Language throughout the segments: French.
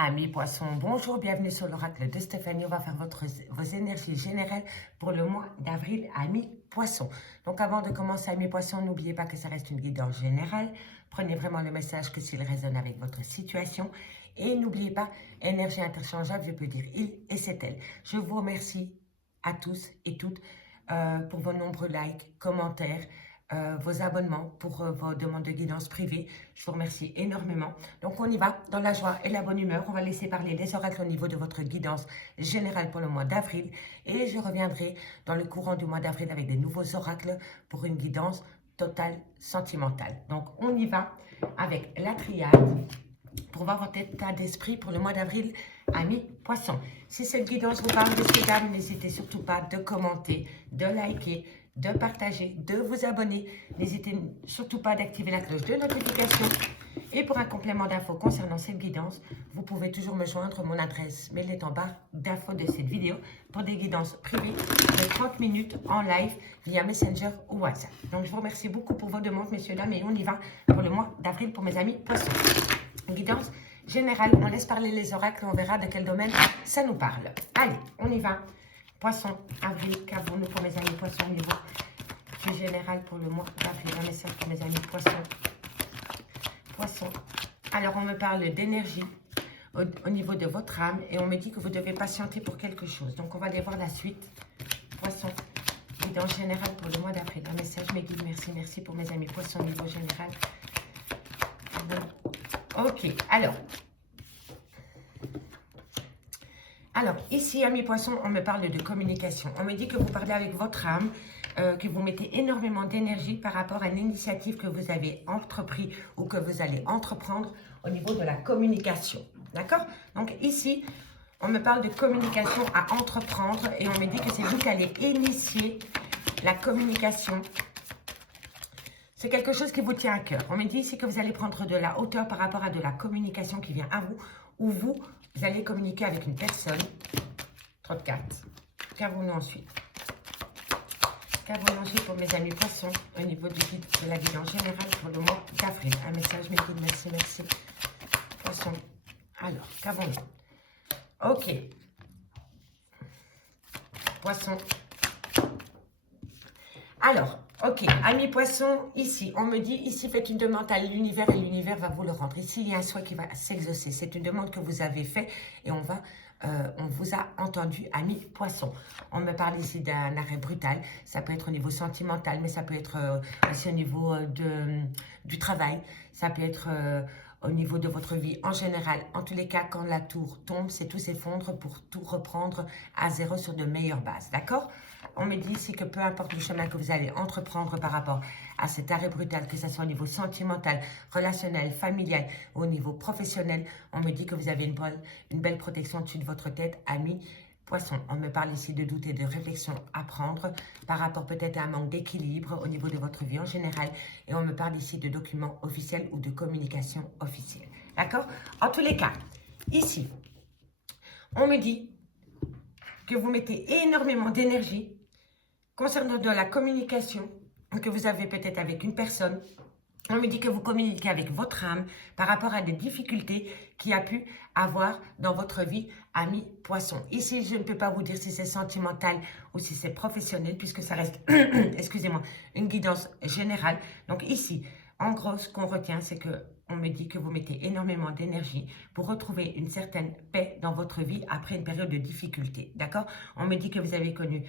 Amis poissons, bonjour, bienvenue sur l'oracle de Stéphanie. On va faire vos énergies générales pour le mois d'avril, amis poissons. Donc avant de commencer, amis poissons, n'oubliez pas que ça reste une guidance générale. Prenez vraiment le message que s'il résonne avec votre situation. Et n'oubliez pas, énergie interchangeable, je peux dire il et c'est elle. Je vous remercie à tous et toutes pour vos nombreux likes, commentaires, vos abonnements, pour vos demandes de guidance privée. Je vous remercie énormément. Donc, on y va dans la joie et la bonne humeur. On va laisser parler les oracles au niveau de votre guidance générale pour le mois d'avril. Et je reviendrai dans le courant du mois d'avril avec des nouveaux oracles pour une guidance totale sentimentale. Donc, on y va avec la triade pour voir votre état d'esprit pour le mois d'avril, amis poissons. Si cette guidance vous parle, messieurs, dames, n'hésitez surtout pas de commenter, de liker, de partager, de vous abonner. N'hésitez surtout pas d'activer la cloche de notification. Et pour un complément d'infos concernant cette guidance, vous pouvez toujours me joindre. Mon adresse mail est en barre d'infos de cette vidéo pour des guidances privées de 30 minutes en live via Messenger ou WhatsApp. Donc, je vous remercie beaucoup pour vos demandes, messieurs, dames, et on y va pour le mois d'avril pour mes amis poissons. Guidance générale, on laisse parler les oracles, on verra de quel domaine ça nous parle. Allez, on y va. Poisson, avril, qu'avons-nous pour mes amis poissons au niveau du général pour le mois d'avril? Un message pour mes amis poissons. Poisson. Alors, on me parle d'énergie au niveau de votre âme et on me dit que vous devez patienter pour quelque chose. Donc, on va aller voir la suite. Poisson, guidance générale pour le mois d'avril. Un message, mes guides, merci, merci pour mes amis poissons au niveau général. Ok, alors, ici, amis poissons, on me parle de communication. On me dit que vous parlez avec votre âme, que vous mettez énormément d'énergie par rapport à une initiative que vous avez entrepris ou que vous allez entreprendre au niveau de la communication. D'accord? Donc, ici, on me parle de communication à entreprendre et on me dit que c'est vous qui allez initier la communication. C'est quelque chose qui vous tient à cœur. On me dit ici que vous allez prendre de la hauteur par rapport à de la communication qui vient à vous, ou vous allez communiquer avec une personne. 34. Qu'avons-nous ensuite? Qu'avons-nous ensuite pour mes amis poissons au niveau de la guidance générale pour le mois d'avril? Un message, mes guides, merci, merci. Poissons. Alors, qu'avons-nous? Ok. Poissons. Alors, ok, amis poissons, ici, on me dit, ici, faites une demande à l'univers et l'univers va vous le rendre. Ici, il y a un souhait qui va s'exaucer. C'est une demande que vous avez faite et on vous a entendu, amis poissons. On me parle ici d'un arrêt brutal. Ça peut être au niveau sentimental, mais ça peut être aussi au niveau du travail. Ça peut être au niveau de votre vie en général. En tous les cas, quand la tour tombe, c'est tout s'effondre pour tout reprendre à zéro sur de meilleures bases. D'accord? On me dit ici que peu importe le chemin que vous allez entreprendre par rapport à cet arrêt brutal, que ce soit au niveau sentimental, relationnel, familial, au niveau professionnel, on me dit que vous avez une belle protection au-dessus de votre tête, amis poissons. On me parle ici de doute et de réflexion à prendre par rapport peut-être à un manque d'équilibre au niveau de votre vie en général. Et on me parle ici de documents officiels ou de communication officielle. D'accord? En tous les cas, ici, on me dit que vous mettez énormément d'énergie concernant de la communication que vous avez peut-être avec une personne. On me dit que vous communiquez avec votre âme par rapport à des difficultés qu'il y a pu avoir dans votre vie, amis poissons. Ici, je ne peux pas vous dire si c'est sentimental ou si c'est professionnel, puisque ça reste, excusez-moi, une guidance générale. Donc ici, en gros, ce qu'on retient, c'est que on me dit que vous mettez énormément d'énergie pour retrouver une certaine paix dans votre vie après une période de difficulté, d'accord? On me dit que vous avez connu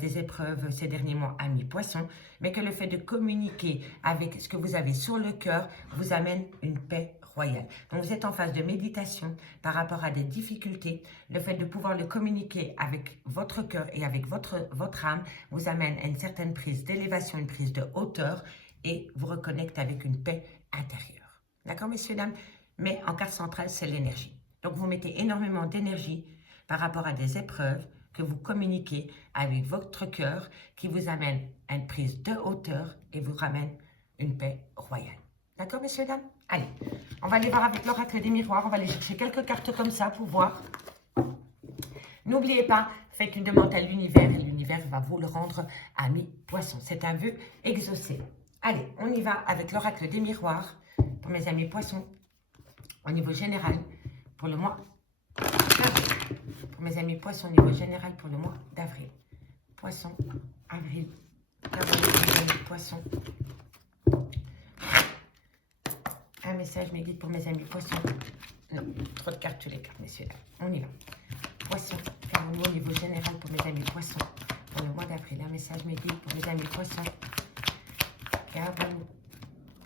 des épreuves ces derniers mois, amis poissons, mais que le fait de communiquer avec ce que vous avez sur le cœur vous amène une paix royale. Donc, vous êtes en phase de méditation par rapport à des difficultés. Le fait de pouvoir le communiquer avec votre cœur et avec votre âme vous amène à une certaine prise d'élévation, une prise de hauteur et vous reconnecte avec une paix intérieure. D'accord, messieurs, dames? Mais en carte centrale, c'est l'énergie. Donc, vous mettez énormément d'énergie par rapport à des épreuves que vous communiquez avec votre cœur qui vous amène à une prise de hauteur et vous ramène une paix royale. D'accord, messieurs, dames? Allez, on va aller voir avec l'oracle des miroirs. On va aller chercher quelques cartes comme ça pour voir. N'oubliez pas, faites une demande à l'univers et l'univers va vous le rendre, amis poissons. C'est un vœu exaucé. Allez, on y va avec l'oracle des miroirs. Pour mes amis poissons, au niveau général, pour le mois d'avril. Pour mes amis poissons, niveau général pour le mois d'avril. Poisson, avril. Poisson. Un message mes guides pour mes amis poissons. Non, trop de cartes, tous les cartes, messieurs. On y va. Poisson, carreau au niveau général pour mes amis poissons. Pour le mois d'avril, un message mes guides pour mes amis poissons. Carreau.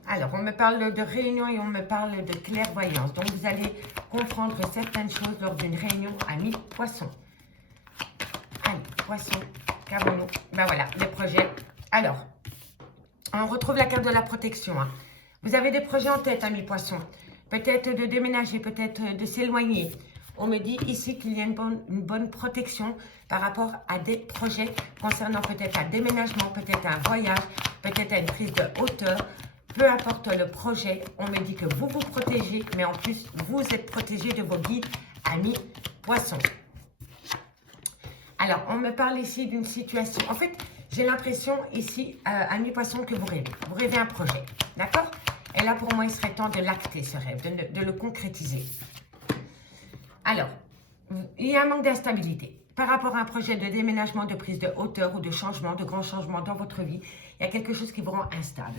Alors, on me parle de réunion et on me parle de clairvoyance. Donc, vous allez comprendre certaines choses lors d'une réunion amis poissons. Allez, poisson, carreau. Ben voilà, les projets. Alors, on retrouve la carte de la protection. Hein. Vous avez des projets en tête, amis poissons. Peut-être de déménager, peut-être de s'éloigner. On me dit ici qu'il y a une bonne protection par rapport à des projets concernant peut-être un déménagement, peut-être un voyage, peut-être une prise de hauteur. Peu importe le projet, on me dit que vous vous protégez, mais en plus, vous êtes protégé de vos guides, amis poissons. Alors, on me parle ici d'une situation. En fait, j'ai l'impression ici, amis poissons, que vous rêvez. Vous rêvez un projet, d'accord? Et là, pour moi, il serait temps de l'acter, ce rêve, de le concrétiser. Alors, il y a un manque d'instabilité. Par rapport à un projet de déménagement, de prise de hauteur ou de changement, de grands changements dans votre vie, il y a quelque chose qui vous rend instable,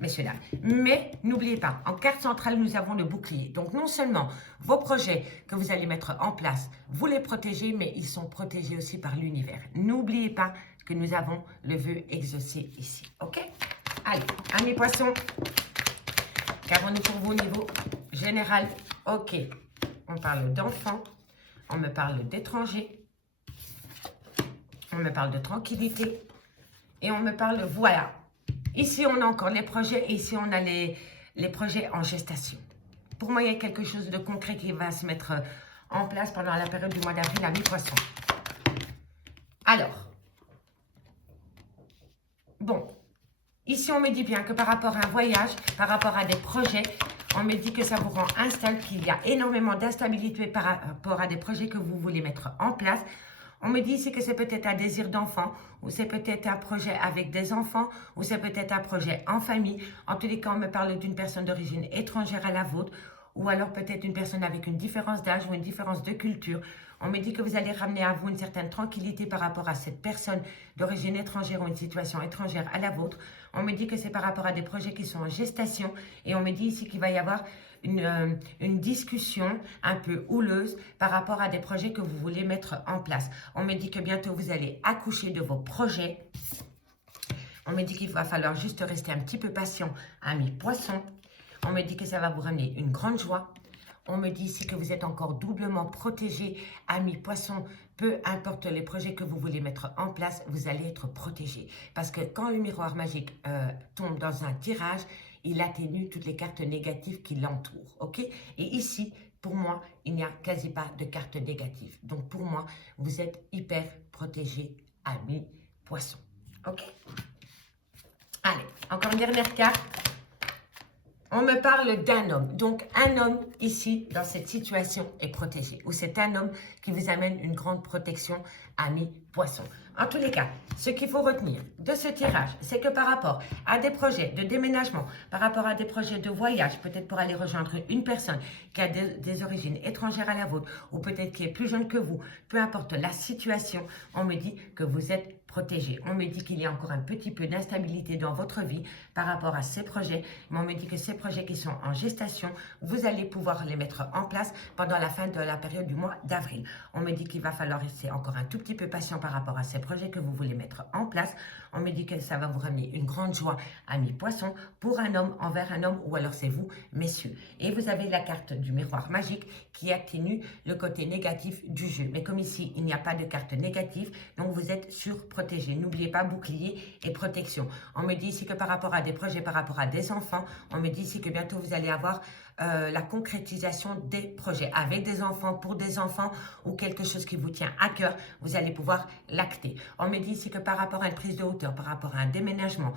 messieurs, dames. Mais n'oubliez pas, en carte centrale, nous avons le bouclier. Donc, non seulement vos projets que vous allez mettre en place, vous les protégez, mais ils sont protégés aussi par l'univers. N'oubliez pas que nous avons le vœu exaucé ici. OK? Allez, amis poissons, qu'avons-nous pour vous au niveau général? OK, on parle d'enfants, on me parle d'étrangers, on me parle de tranquillité et on me parle, voilà. Ici, on a encore les projets et ici, on a les projets en gestation. Pour moi, il y a quelque chose de concret qui va se mettre en place pendant la période du mois d'avril à mi-poisson. Alors, bon, ici, on me dit bien que par rapport à un voyage, par rapport à des projets, on me dit que ça vous rend instable, qu'il y a énormément d'instabilité par rapport à des projets que vous voulez mettre en place. On me dit ici que c'est peut-être un désir d'enfant, ou c'est peut-être un projet avec des enfants, ou c'est peut-être un projet en famille. En tous les cas, on me parle d'une personne d'origine étrangère à la vôtre, ou alors peut-être une personne avec une différence d'âge ou une différence de culture. On me dit que vous allez ramener à vous une certaine tranquillité par rapport à cette personne d'origine étrangère ou une situation étrangère à la vôtre. On me dit que c'est par rapport à des projets qui sont en gestation. Et on me dit ici qu'il va y avoir une discussion un peu houleuse par rapport à des projets que vous voulez mettre en place. On me dit que bientôt vous allez accoucher de vos projets. On me dit qu'il va falloir juste rester un petit peu patient, amis poissons. On me dit que ça va vous ramener une grande joie. On me dit ici que vous êtes encore doublement protégé, amis poissons. Peu importe les projets que vous voulez mettre en place, vous allez être protégé. Parce que quand le miroir magique tombe dans un tirage, il atténue toutes les cartes négatives qui l'entourent. Ok? Et ici, pour moi, il n'y a quasi pas de cartes négatives. Donc pour moi, vous êtes hyper protégé, amis poissons. Ok? Allez, encore une dernière carte. On me parle d'un homme. Donc, un homme ici, dans cette situation, est protégé. Ou c'est un homme qui vous amène une grande protection, amis poissons. En tous les cas, ce qu'il faut retenir de ce tirage, c'est que par rapport à des projets de déménagement, par rapport à des projets de voyage, peut-être pour aller rejoindre une personne qui a des origines étrangères à la vôtre, ou peut-être qui est plus jeune que vous, peu importe la situation, on me dit que vous êtes protégé. On me dit qu'il y a encore un petit peu d'instabilité dans votre vie par rapport à ces projets, mais on me dit que ces projets qui sont en gestation, vous allez pouvoir les mettre en place pendant la fin de la période du mois d'avril. On me dit qu'il va falloir rester encore un tout petit peu patient par rapport à ces projets que vous voulez mettre en place. On me dit que ça va vous ramener une grande joie, amis poissons, pour un homme, envers un homme, ou alors c'est vous, messieurs. Et vous avez la carte du miroir magique qui atténue le côté négatif du jeu. Mais comme ici, il n'y a pas de carte négative, donc vous êtes surprotégé. N'oubliez pas bouclier et protection. On me dit ici que par rapport à des projets, par rapport à des enfants, on me dit ici que bientôt vous allez avoir la concrétisation des projets avec des enfants, pour des enfants, ou quelque chose qui vous tient à cœur, vous allez pouvoir l'acter. On me dit ici que par rapport à une prise de hauteur, par rapport à un déménagement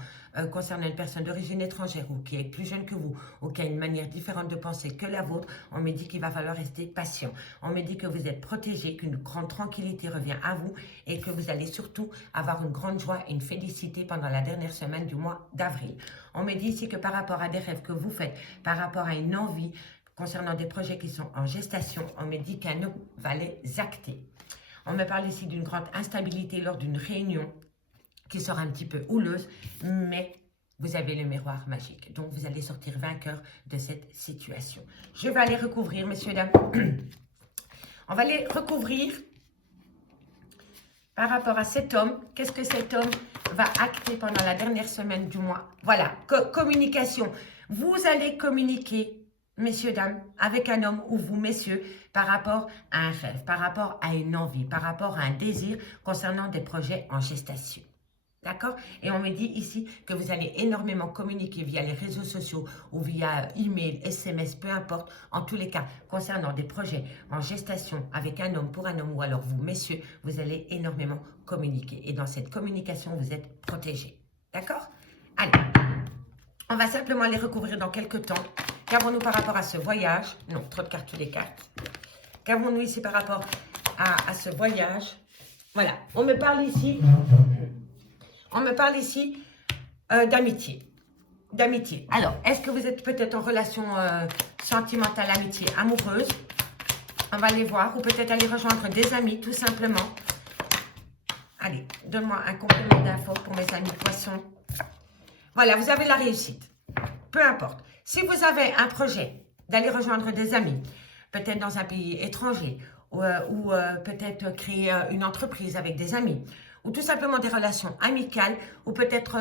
concernant une personne d'origine étrangère ou qui est plus jeune que vous ou qui a une manière différente de penser que la vôtre, on me dit qu'il va falloir rester patient. On me dit que vous êtes protégé, qu'une grande tranquillité revient à vous et que vous allez surtout avoir une grande joie et une félicité pendant la dernière semaine du mois d'avril. On me dit ici que par rapport à des rêves que vous faites, par rapport à une envie concernant des projets qui sont en gestation, on me dit qu'un homme va les acter. On me parle ici d'une grande instabilité lors d'une réunion qui sera un petit peu houleuse, mais vous avez le miroir magique. Donc, vous allez sortir vainqueur de cette situation. Je vais aller recouvrir, messieurs, dames. On va les recouvrir par rapport à cet homme. Qu'est-ce que cet homme va acter pendant la dernière semaine du mois? Voilà, communication. Vous allez communiquer, messieurs, dames, avec un homme ou vous, messieurs, par rapport à un rêve, par rapport à une envie, par rapport à un désir concernant des projets en gestation. D'accord? Et on me dit ici que vous allez énormément communiquer via les réseaux sociaux ou via email, SMS, peu importe. En tous les cas, concernant des projets en gestation avec un homme pour un homme ou alors vous, messieurs, vous allez énormément communiquer. Et dans cette communication, vous êtes protégés. D'accord? Allez, on va simplement les recouvrir dans quelques temps. Qu'avons-nous par rapport à ce voyage? Non, trop de cartes, toutes les cartes. Qu'avons-nous ici par rapport à ce voyage? Voilà, on me parle ici... On me parle ici d'amitié. D'amitié. Alors, est-ce que vous êtes peut-être en relation sentimentale, amitié, amoureuse? On va aller voir. Ou peut-être aller rejoindre des amis, tout simplement. Allez, donne-moi un complément d'info pour mes amis poissons. Voilà, vous avez la réussite. Peu importe. Si vous avez un projet d'aller rejoindre des amis, peut-être dans un pays étranger, ou peut-être créer une entreprise avec des amis, ou tout simplement des relations amicales, ou peut-être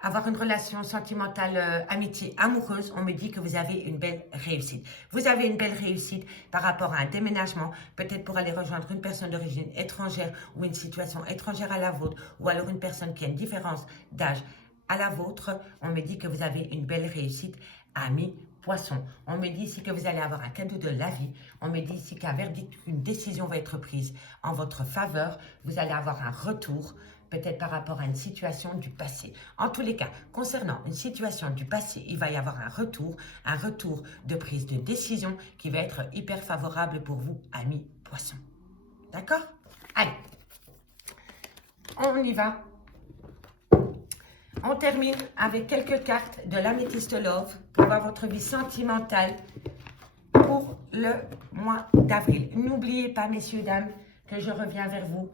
avoir une relation sentimentale, amitié, amoureuse, on me dit que vous avez une belle réussite. Vous avez une belle réussite par rapport à un déménagement, peut-être pour aller rejoindre une personne d'origine étrangère ou une situation étrangère à la vôtre, ou alors une personne qui a une différence d'âge à la vôtre. On me dit que vous avez une belle réussite, amis poisson. On me dit ici que vous allez avoir un cadeau de la vie. On me dit ici qu'un verdict, une décision va être prise en votre faveur. Vous allez avoir un retour, peut-être par rapport à une situation du passé. En tous les cas, concernant une situation du passé, il va y avoir un retour de prise de décision qui va être hyper favorable pour vous, amis poissons. D'accord? Allez, on y va. On termine avec quelques cartes de l'Améthyste Love pour voir votre vie sentimentale pour le mois d'avril. N'oubliez pas, messieurs, dames, que je reviens vers vous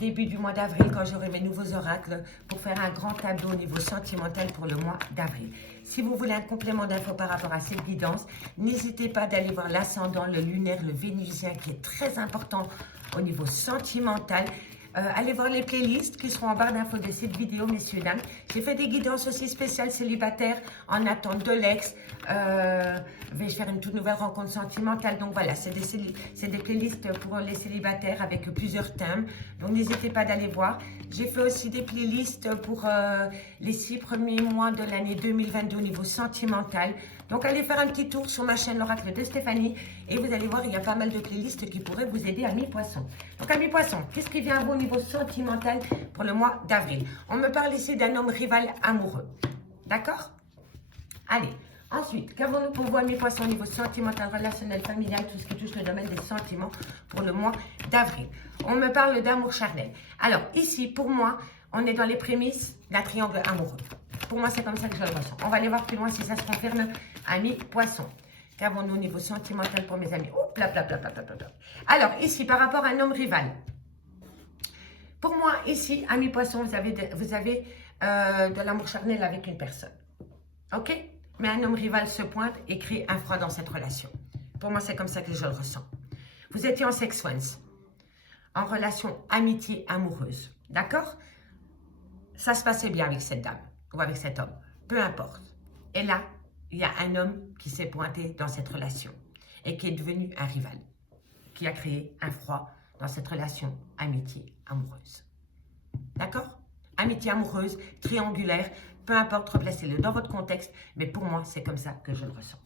début du mois d'avril quand j'aurai mes nouveaux oracles pour faire un grand tableau au niveau sentimental pour le mois d'avril. Si vous voulez un complément d'infos par rapport à cette guidance, n'hésitez pas d'aller voir l'ascendant, le lunaire, le vénusien qui est très important au niveau sentimental. Allez voir les playlists qui seront en barre d'infos de cette vidéo, messieurs, dames. J'ai fait des guidances aussi spéciales célibataires en attente de l'ex. Vais faire une toute nouvelle rencontre sentimentale. Donc voilà, c'est des playlists pour les célibataires avec plusieurs thèmes. Donc n'hésitez pas d'aller voir. J'ai fait aussi des playlists pour les 6 premiers mois de l'année 2022 au niveau sentimental. Donc allez faire un petit tour sur ma chaîne l'Oracle de Stéphanie et vous allez voir, il y a pas mal de playlists qui pourraient vous aider, amis poissons. Donc amis poissons, qu'est-ce qui vient à vous au niveau sentimental pour le mois d'avril? On me parle ici d'un homme rival amoureux. D'accord? Allez, ensuite, qu'avons-nous pour vous, amis poissons, au niveau sentimental, relationnel, familial, tout ce qui touche le domaine des sentiments pour le mois d'avril? On me parle d'amour charnel. Alors ici, pour moi, on est dans les prémices d'un triangle amoureux. Pour moi, c'est comme ça que je le ressens. On va aller voir plus loin si ça se confirme, amis poissons. Qu'avons-nous au niveau sentimental pour mes amis? Oups, là, là, là, là, là, là. Alors, ici, par rapport à un homme rival. Pour moi, ici, amis poissons, vous avez de l'amour charnel avec une personne. OK? Mais un homme rival se pointe et crée un froid dans cette relation. Pour moi, c'est comme ça que je le ressens. Vous étiez en sex friends, en relation amitié amoureuse. D'accord? Ça se passait bien avec cette dame ou avec cet homme. Peu importe. Et là, il y a un homme qui s'est pointé dans cette relation et qui est devenu un rival, qui a créé un froid dans cette relation amitié amoureuse. D'accord? Amitié amoureuse, triangulaire, peu importe, replacez-le dans votre contexte, mais pour moi, c'est comme ça que je le ressens.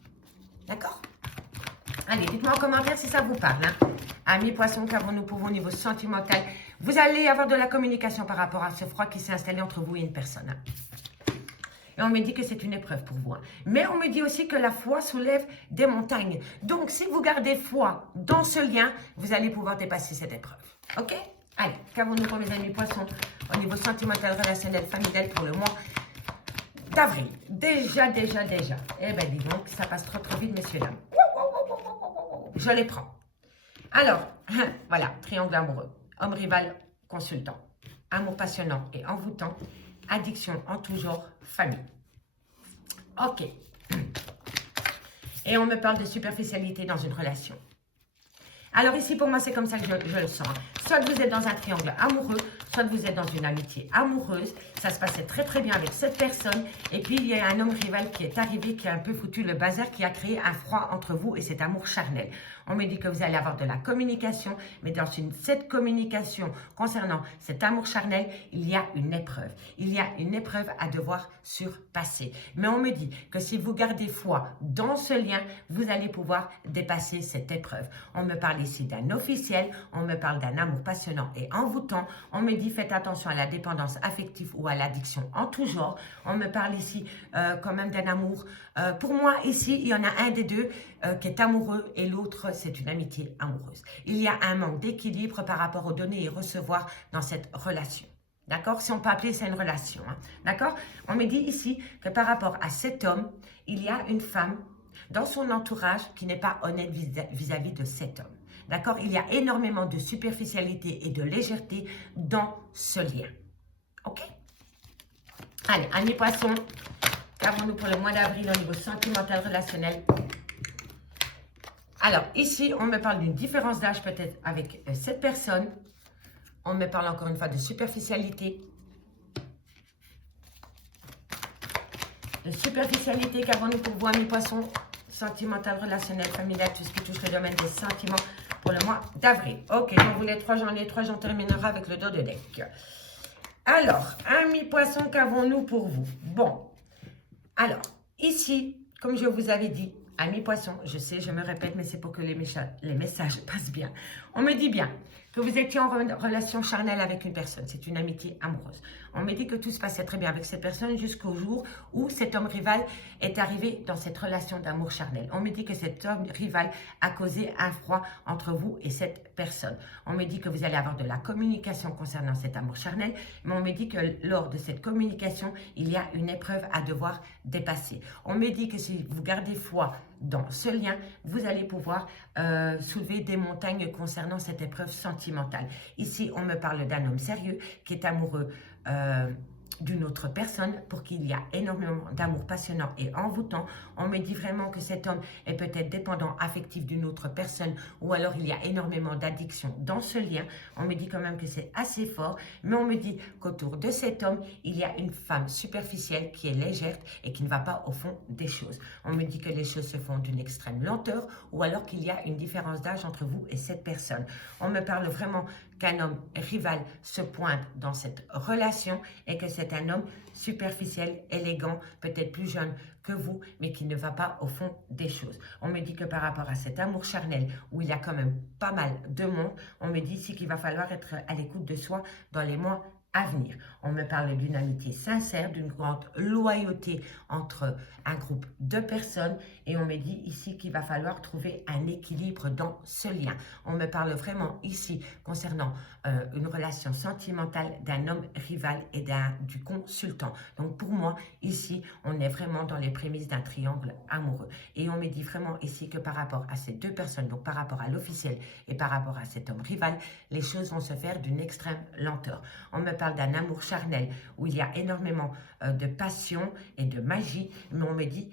D'accord? Allez, dites-moi en commentaire si ça vous parle. Hein? Amis poissons, qu'avons-nous pour vous au niveau sentimental? Vous allez avoir de la communication par rapport à ce froid qui s'est installé entre vous et une personne. Hein? Et on me dit que c'est une épreuve pour vous. Hein. Mais on me dit aussi que la foi soulève des montagnes. Donc, si vous gardez foi dans ce lien, vous allez pouvoir dépasser cette épreuve. OK? Allez, qu'avons-nous pour mes amis poissons au niveau sentimental, relationnel, familial pour le mois d'avril? Déjà. Eh bien, dis donc, ça passe trop vite, messieurs, dames. je les prends. Alors, voilà, triangle amoureux, homme rival, consultant, amour passionnant et envoûtant, addiction en tout genre, famille. Ok. Et on me parle de superficialité dans une relation. Alors ici, pour moi, c'est comme ça que je le sens. Soit vous êtes dans un triangle amoureux, soit vous êtes dans une amitié amoureuse. Ça se passait très très bien avec cette personne. Et puis, il y a un homme rival qui est arrivé, qui a un peu foutu le bazar, qui a créé un froid entre vous et cet amour charnel. On me dit que vous allez avoir de la communication, mais dans cette communication concernant cet amour charnel, il y a une épreuve. Il y a une épreuve à devoir surpasser. Mais on me dit que si vous gardez foi dans ce lien, vous allez pouvoir dépasser cette épreuve. On me parle ici d'un officiel, on me parle d'un amour passionnant et envoûtant. On me dit faites attention à la dépendance affective ou à l'addiction en tout genre. On me parle ici quand même d'un amour. Pour moi, ici, il y en a un des deux qui est amoureux et l'autre, c'est une amitié amoureuse. Il y a un manque d'équilibre par rapport aux donner et recevoir dans cette relation. D'accord? Si on peut appeler ça une relation. Hein. D'accord? On me dit ici que par rapport à cet homme, il y a une femme dans son entourage qui n'est pas honnête vis-à-vis de cet homme. D'accord? Il y a énormément de superficialité et de légèreté dans ce lien. Ok? Allez, amis poissons, qu'avons-nous pour le mois d'avril au niveau sentimental relationnel? Alors, ici, on me parle d'une différence d'âge peut-être avec cette personne. On me parle encore une fois de superficialité. De superficialité, qu'avons-nous pour vous, amis poissons? Sentimental, relationnel, familial, tout ce qui touche le domaine des sentiments pour le mois d'avril. Ok, donc vous les 3, j'en terminera avec le dos de deck. Alors, amis poissons, qu'avons-nous pour vous? Bon, alors, ici, comme je vous avais dit, amis poissons, je sais, je me répète, mais c'est pour que les messages passent bien. On me dit bien que vous étiez en relation charnelle avec une personne, c'est une amitié amoureuse. On me dit que tout se passait très bien avec cette personne jusqu'au jour où cet homme rival est arrivé dans cette relation d'amour charnel. On me dit que cet homme rival a causé un froid entre vous et cette personne. On me dit que vous allez avoir de la communication concernant cet amour charnel, mais on me dit que lors de cette communication, il y a une épreuve à devoir dépasser. On me dit que si vous gardez foi dans ce lien, vous allez pouvoir soulever des montagnes concernant cette épreuve sentimentale. Ici, on me parle d'un homme sérieux qui est amoureux d'une autre personne pour qu'il y a énormément d'amour passionnant et envoûtant. On me dit vraiment que cet homme est peut-être dépendant affectif d'une autre personne ou alors il y a énormément d'addiction dans ce lien. On me dit quand même que c'est assez fort, mais on me dit qu'autour de cet homme, il y a une femme superficielle qui est légère et qui ne va pas au fond des choses. On me dit que les choses se font d'une extrême lenteur ou alors qu'il y a une différence d'âge entre vous et cette personne. On me parle vraiment qu'un homme rival se pointe dans cette relation et que c'est un homme superficiel, élégant, peut-être plus jeune que vous, mais qui ne va pas au fond des choses. On me dit que par rapport à cet amour charnel, où il y a quand même pas mal de monde, on me dit ici qu'il va falloir être à l'écoute de soi dans les mois à venir. On me parle d'une amitié sincère, d'une grande loyauté entre un groupe de personnes et on me dit ici qu'il va falloir trouver un équilibre dans ce lien. On me parle vraiment ici concernant une relation sentimentale d'un homme rival et du consultant. Donc pour moi, ici, on est vraiment dans les prémices d'un triangle amoureux. Et on me dit vraiment ici que par rapport à ces deux personnes, donc par rapport à l'officiel et par rapport à cet homme rival, les choses vont se faire d'une extrême lenteur. On me parle d'un amour charnel où il y a énormément de passion et de magie, mais on me dit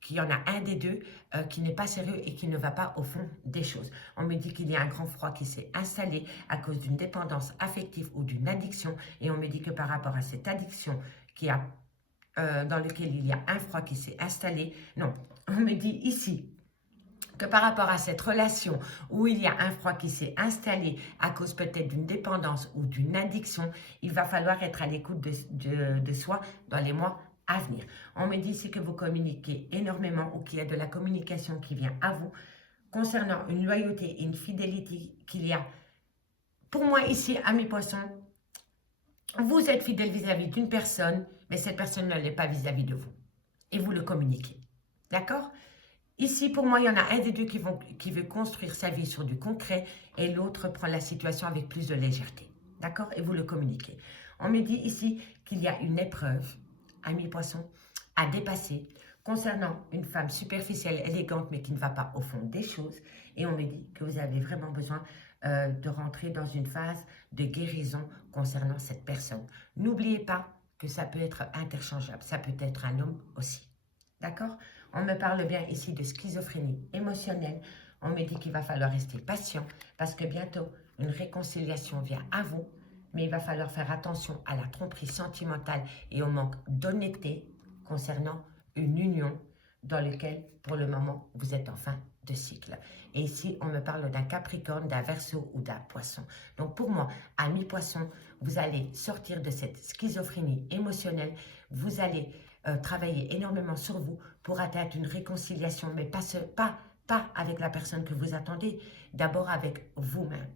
qu'il y en a un des deux qui n'est pas sérieux et qui ne va pas au fond des choses. On me dit qu'il y a un grand froid qui s'est installé à cause d'une dépendance affective ou d'une addiction et on me dit que par rapport à cette addiction dans laquelle il y a un froid qui s'est installé, non, on me dit ici que par rapport à cette relation où il y a un froid qui s'est installé à cause peut-être d'une dépendance ou d'une addiction, il va falloir être à l'écoute de soi dans les mois à venir. On me dit ici que vous communiquez énormément ou qu'il y a de la communication qui vient à vous concernant une loyauté et une fidélité qu'il y a. Pour moi ici, amis poissons, vous êtes fidèle vis-à-vis d'une personne, mais cette personne ne l'est pas vis-à-vis de vous. Et vous le communiquez. D'accord ? Ici, pour moi, il y en a un des deux qui veut construire sa vie sur du concret et l'autre prend la situation avec plus de légèreté. D'accord? Et vous le communiquez. On me dit ici qu'il y a une épreuve, amis poissons, à dépasser Concernant une femme superficielle, élégante, mais qui ne va pas au fond des choses. Et on me dit que vous avez vraiment besoin de rentrer dans une phase de guérison concernant cette personne. N'oubliez pas que ça peut être interchangeable. Ça peut être un homme aussi. D'accord? On me parle bien ici de schizophrénie émotionnelle. On me dit qu'il va falloir rester patient parce que bientôt, une réconciliation vient à vous. Mais il va falloir faire attention à la tromperie sentimentale et au manque d'honnêteté concernant une union dans laquelle, pour le moment, vous êtes en fin de cycle. Et ici, on me parle d'un Capricorne, d'un Verseau ou d'un Poisson. Donc pour moi, ami Poisson, vous allez sortir de cette schizophrénie émotionnelle. Vous allez travailler énormément sur vous pour atteindre une réconciliation, mais pas avec la personne que vous attendez, d'abord avec vous-même.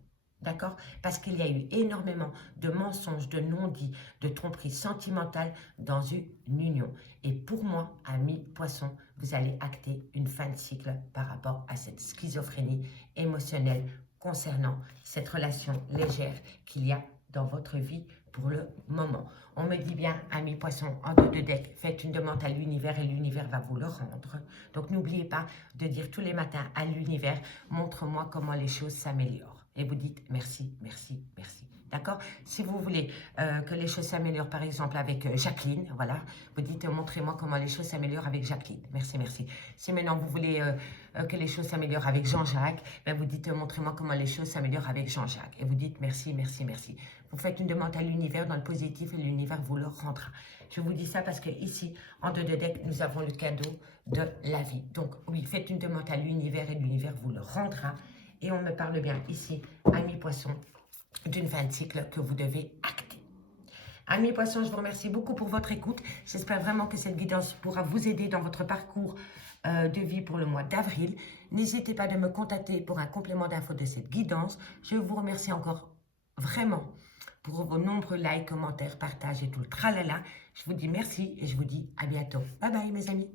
D'accord? Parce qu'il y a eu énormément de mensonges, de non-dits, de tromperies sentimentales dans une union. Et pour moi, ami Poisson, vous allez acter une fin de cycle par rapport à cette schizophrénie émotionnelle concernant cette relation légère qu'il y a dans votre vie pour le moment. On me dit bien, ami Poisson, en dos de deck, faites une demande à l'univers et l'univers va vous le rendre. Donc n'oubliez pas de dire tous les matins à l'univers, montre-moi comment les choses s'améliorent. Et vous dites merci, merci, merci. D'accord? Si vous voulez que les choses s'améliorent, par exemple, avec Jacqueline, voilà, vous dites montrez-moi comment les choses s'améliorent avec Jacqueline. Merci, merci. Si maintenant vous voulez que les choses s'améliorent avec Jean-Jacques, ben vous dites montrez-moi comment les choses s'améliorent avec Jean-Jacques. Et vous dites merci, merci, merci. Vous faites une demande à l'univers dans le positif et l'univers vous le rendra. Je vous dis ça parce que ici, en deux de deck, nous avons le cadeau de la vie. Donc oui, faites une demande à l'univers et l'univers vous le rendra. Et on me parle bien ici, ami Poisson, d'une fin de cycle que vous devez acter. Amis Poissons, je vous remercie beaucoup pour votre écoute. J'espère vraiment que cette guidance pourra vous aider dans votre parcours de vie pour le mois d'avril. N'hésitez pas de me contacter pour un complément d'infos de cette guidance. Je vous remercie encore vraiment pour vos nombreux likes, commentaires, partages et tout le tralala. Je vous dis merci et je vous dis à bientôt. Bye bye mes amis.